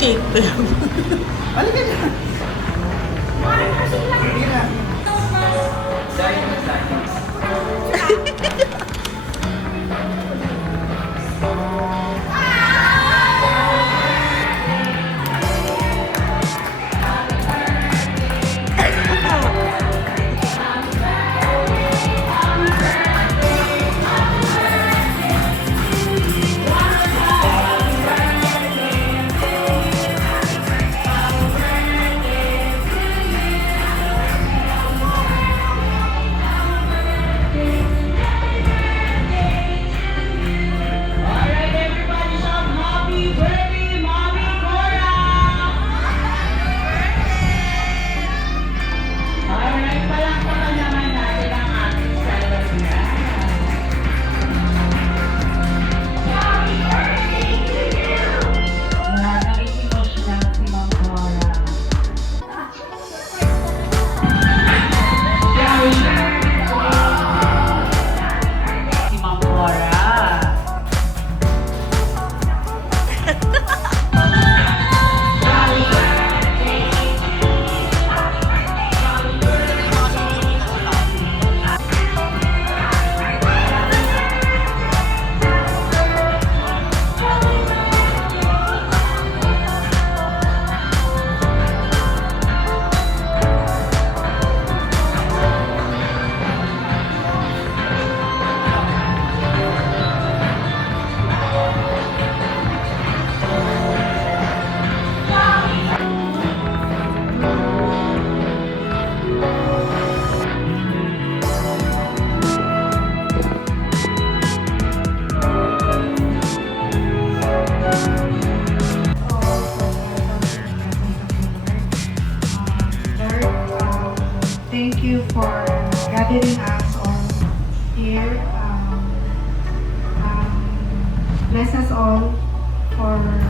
cake. Halika na. Hindi na. Thank you for gathering us all here. Bless us all for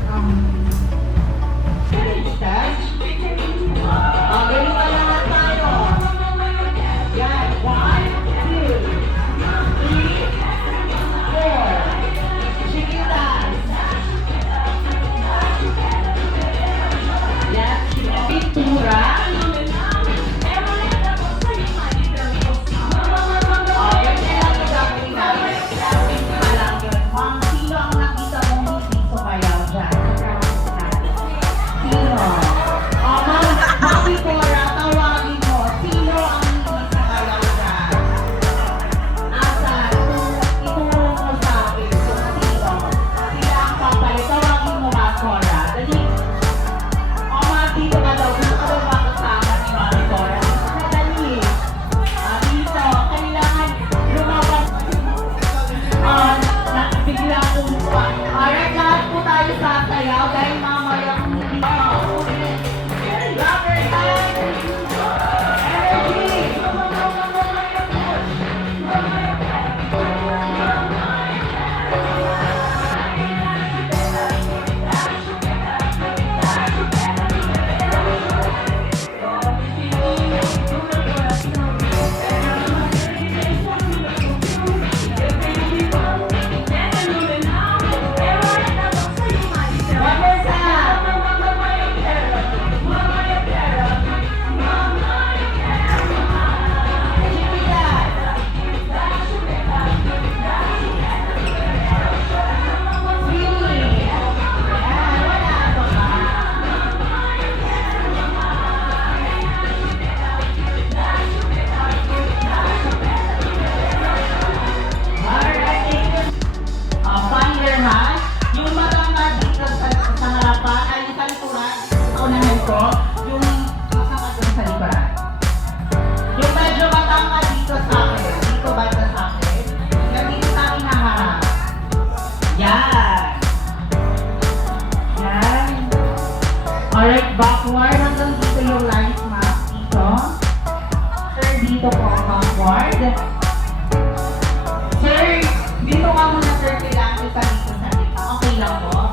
Sir, dito ka muna sir, kailangan kita dito sa kita. Okay lang po?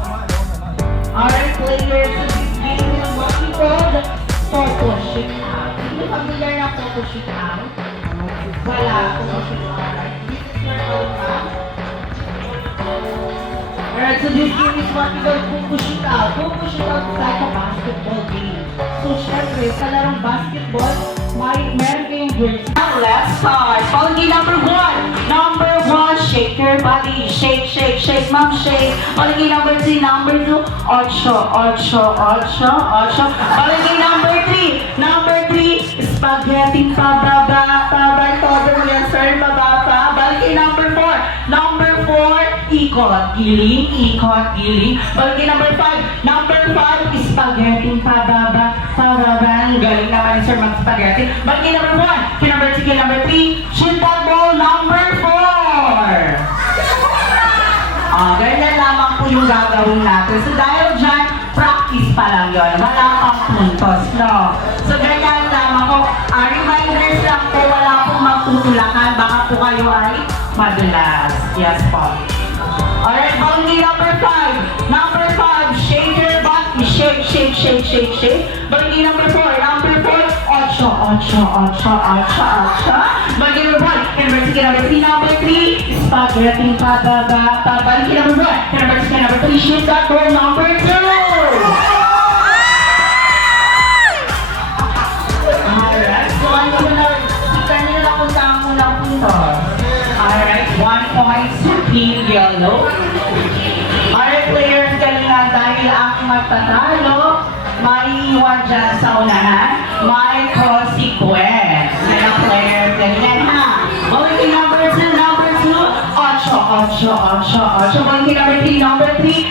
Alright, players, so this game is what we call the photo shoot out. Hindi familiar na photo shoot out? Wala, photo shoot out. This is your outcome. Alright, so this game is what we call photo shoot out. Photo shoot out is like a basketball game. So, syempre, sa larong basketball, meron kayong jersey. Now, let's start. Palagi number 1. Number 1, shake your body. Shake, shake, shake, ma'am, shake. Palagi number 2, number 2, ocho, ocho, ocho, ocho. Palagi number 3. Number 3, spaghetti pababa. Pababa, todo mo yan, sir, pababa. Palagi number 4. Number 4, ikot, giling, ikot, giling. Palagi number 5. Number 5, spaghetti pababa. Pababa, ang galing naman ni sir mag-spaghetti. Palagi number 1. Number 2, number 3, shoot that ball, number 4. Ganyan lamang po yung gagawin natin. So dahil dyan, practice pa lang yun. Wala pang puntos, no? So ganyan lamang po. Reminders lang po, wala pong magtutulakan. Baka po kayo ay madulas. Yes po. Alright, boundary number 5. Number 5, shake your body. Shake, shake, shake, shake, shake. Boundary number 4. Number 4, ocho, ocho, ocho, ocho, ocho. Boundary number 1. Number 2, number 3, number 3, spaghetti pababa. Boundary number 1. Number 2, number 3, shoot that goal. Number 2. Alright, so ano mo na, kanina na punta mo lang punto. Alright, 1 point to Team Yellow. Alright, players, galingan dahil ang magtatalo, maiiwan dyan sa unahan, may consequence. Yan ang players, galingan ha. Balik number 2, number 2, ocho, ocho, ocho, ocho. Balik number 3, number 3,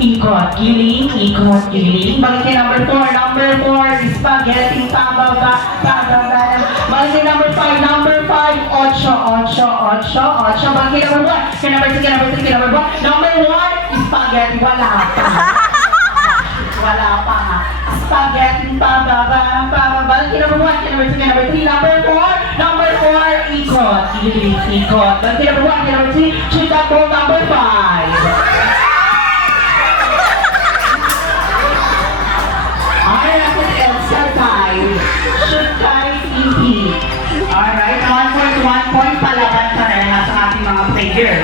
ikot, giling, ikot, giling. Balik number 4, number 4, spaghetti, pababa, pababa. Balik number 5, number 5, ocho, ocho, ocho, ocho. Balik number 1, number 2, number 3, number 1. Number 1, spaghetti, wala pa. Wala pa nga. Spaghetti, pababa, pababa. Balik number 1, number 2, number 3, number 4. Number 4, ikot, giling, ikot. Balik number 1, number 2, shoot that ball, number 5. Alright, 1 point palaban sa rehas sa ating mga player.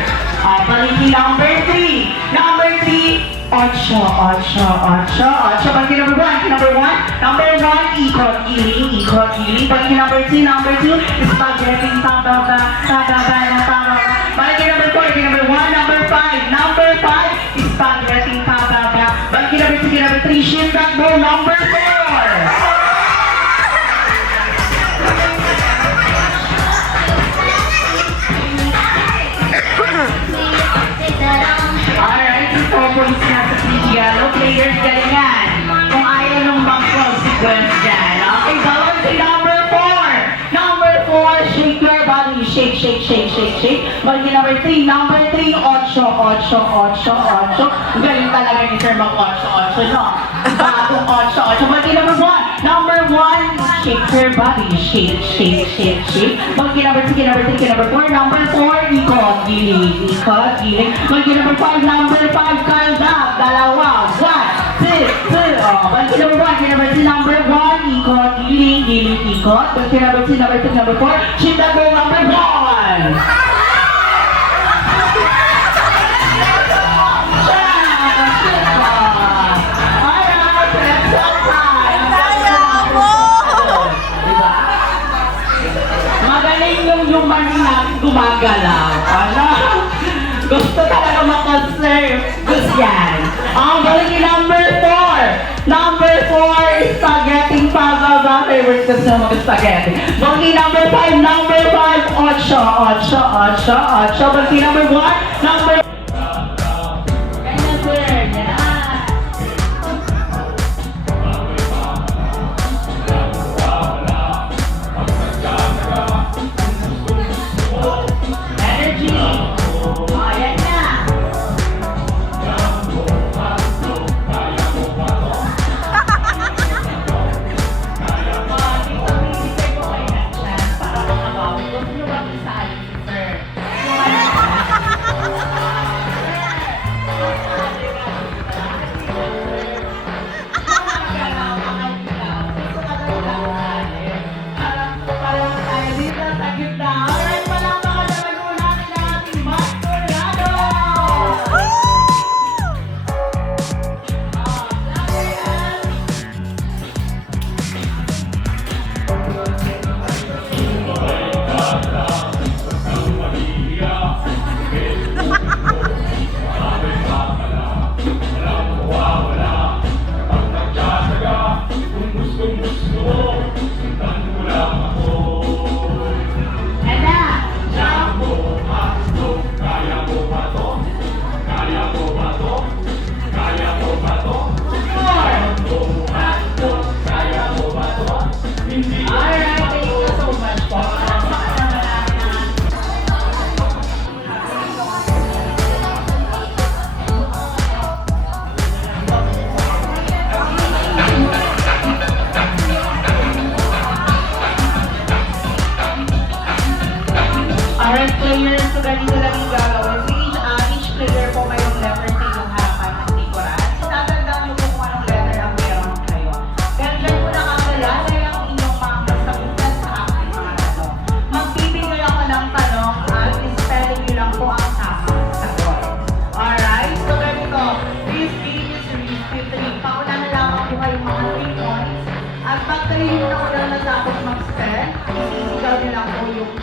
Balikin number 3. Number 3, ocho, ocho, ocho, ocho. Balikin number 1. Number 1. Number 1, ikot, giling, ikot, giling. Balikin number 2. Number 2, spaghetti, pababa, pababa, pababa. Balikin number 4. Number 1. Number 5. Number 5, spaghetti, pababa. Balikin number 2. Number 3, shoot that ball. Number 4. Alright, so 4 points na sa Team Yellow. Players, galingan. Kung ayaw nung mag-consequence dyan. Okay, bawal si number 4. Number 4, shake your body. Shake, shake, shake, shake, shake. Balik number 3. Number 3, ocho, ocho, ocho, ocho. Galing talaga ni Sir mag-ocho, ocho, no? Bagong ocho, ocho. Balik number 1. Number 1, shake your body. Shake, shake, shake, shake. Balik number 2, number 3, number 4. Number 4, ikot, giling, ikot, giling. Balik number 5, number 5, kalda. Dalawa. 1, 2, 2. Balik number 1, number 2, number 1, ikot, giling, giling, ikot. Balik number 2, number 3, number 4. Shoot that goal, number 1. Yung money natin gumagalaw. Ano? Gusto talaga makaserve. Gusto yan. Balikin number 4. Number 4, spaghetti pababa. Favorite kasi ng mga spaghetti. Balikin number 5. Number 5, ocho, ocho, ocho, ocho. Balikin number 1. Number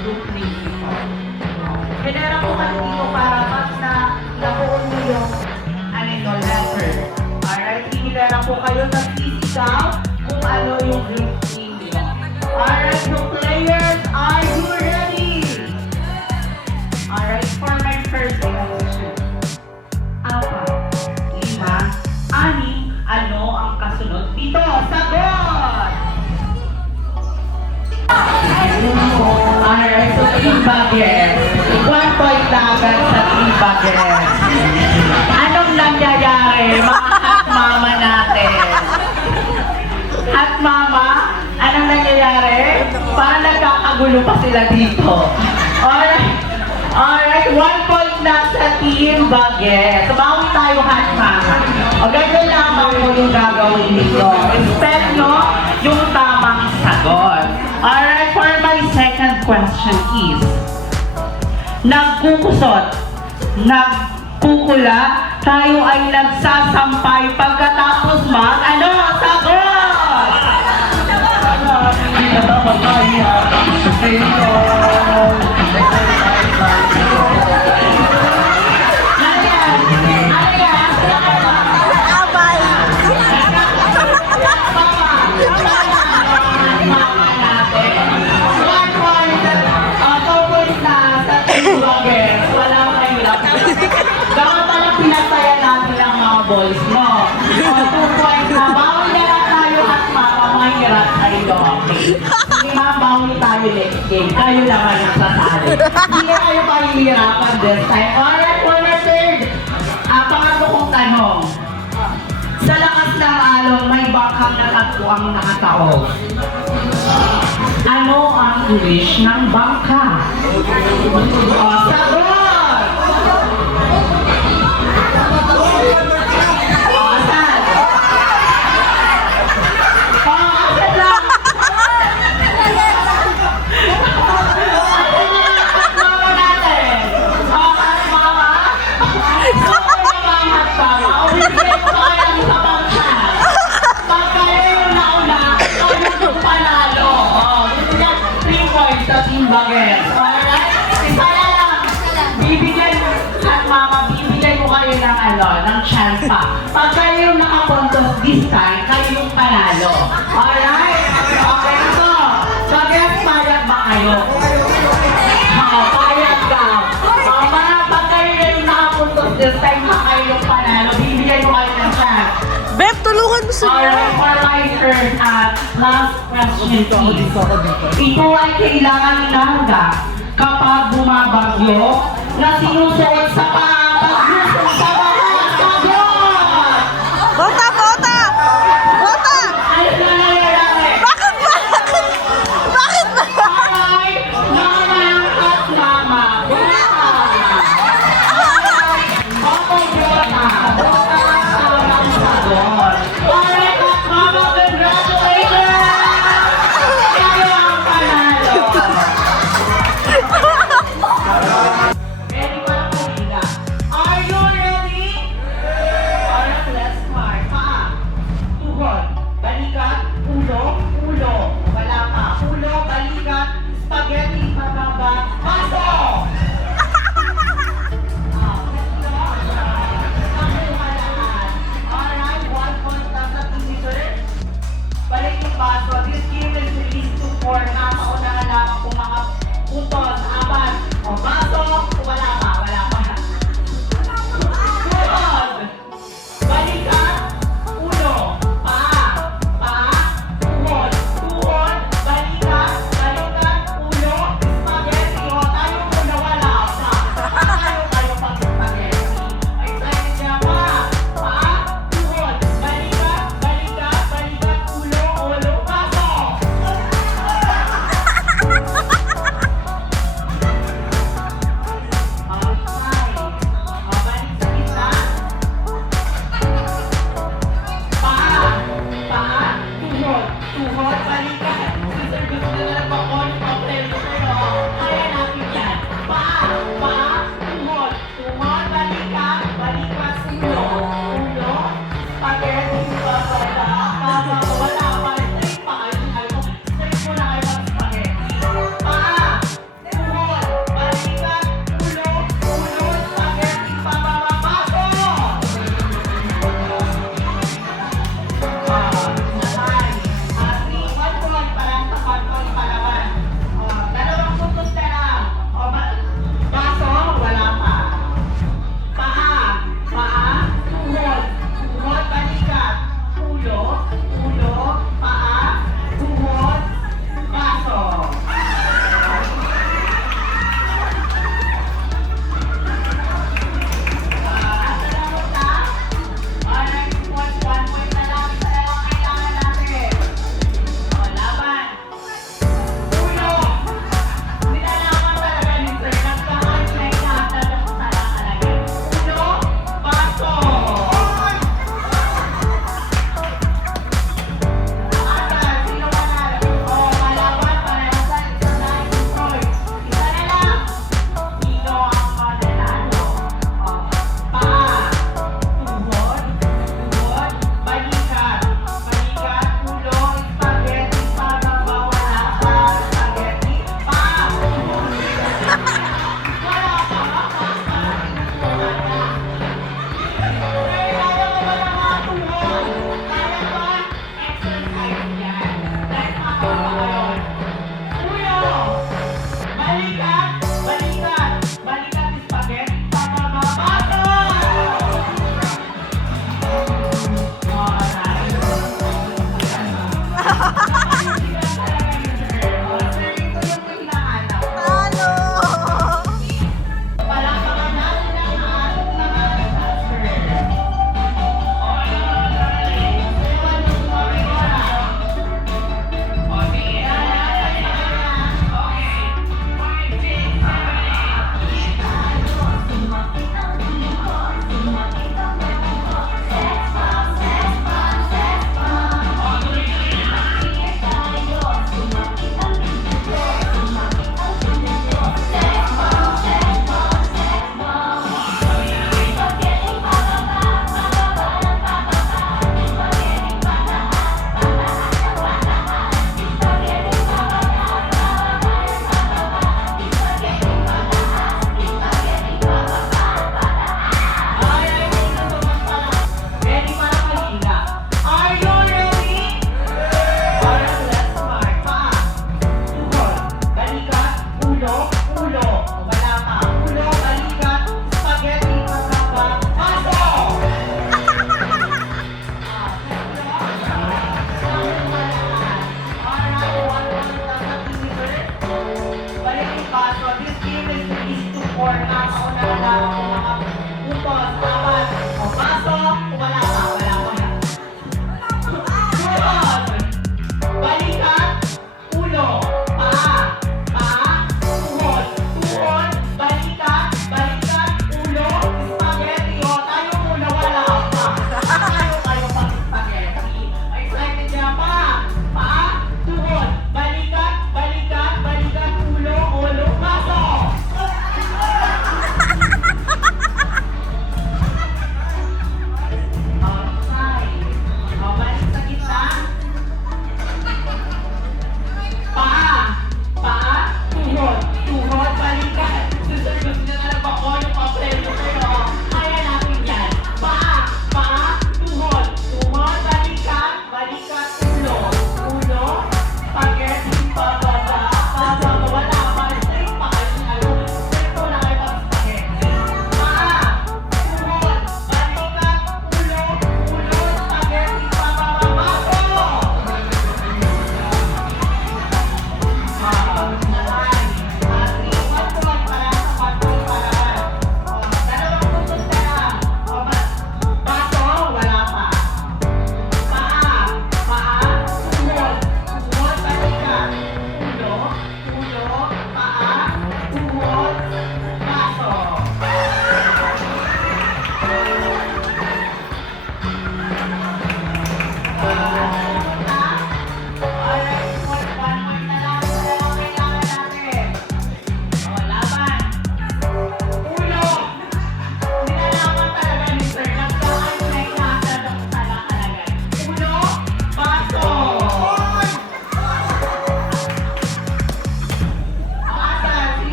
yung principal. Pinera ko kayo dito para mas na nabuon mo yung ano, letter. Alright, hinilera ko kayo sa physical kung ano yung group ninyo. Alright, so players, are you ready? Alright, for my first question. 4, 5, 6, ano ang kasunod dito? Sagot! Alright, so team bagets. 1 point na agad sa team bagets. Anong nangyayari, mga hot mama natin? Hot mama, anong nangyayari? Parang nagkakagulo pa sila dito. Alright, 1 point na sa team bagets. Bawi tayo, hot mama. O ganyan lamang mo yung gagawin nito. Expect nyo yung tamang sagot. Alright, for my second question is, nagkukusot, nagkukula, tayo ay nagsasampay pagkatapos ano? Sagot! Boys mo. O, 2 points na. Bawal na lang tayo at mamahirap tayo. Okay? Hindi na bawal tayo next game. Kayo lang ang nagsasali. Hindi na kayo pahihirapan this time. Alright, for the third. Pangatlo kong tanong. Sa lakas ng alon, may bangkang natagpuang nakataog. Ano ang wish ng bangka? O, sagot! Bagets. Alright? Isa na lang. Bibigyan at mama, bibigyan ko kayo ng chance pa. Pag kayo yung nakapuntos this time, kayo yung panalo. Alright? Okay na to. Bagets, payag ba kayo? Payag ka. Pag kayo yung nakapuntos this time, kayo yung panalo. Bibigyan ko kayo ng chance. Beb, tulungan mo sila. Alright, for my turn at last question please. Ito ay kailangan inahanda kapag bumabagyo na sinusuot sa paglusong sa mga sagot! Bota, bota! Bota! Ano na nangyayari? Bakit ba? Bakit ba? Alright, mama at mama. Bota! Okay, bota. Bota ang tamang sagot. Alright, at mama, congratulations! Kayo ang panalo. Ready ba, Pumila? Are you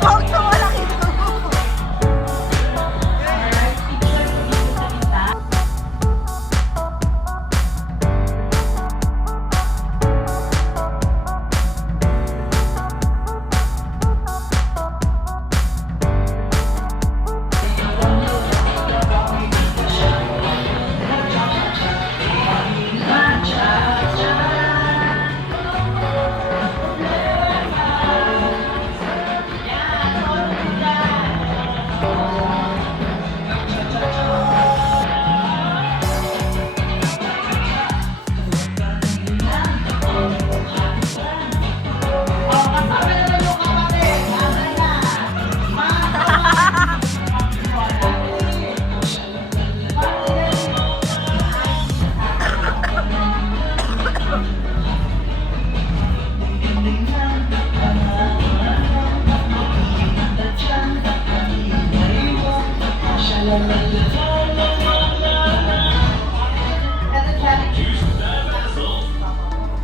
Huwag na malaki to. Alright, picture dito sa gitna.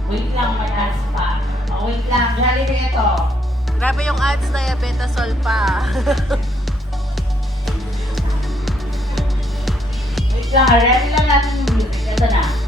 Wait lang, may ads pa. Oh, wait lang, Jollibee ito. Grabe yung ads na yan, Betasol pa. Wait lang, ready lang natin yung music. Ito na.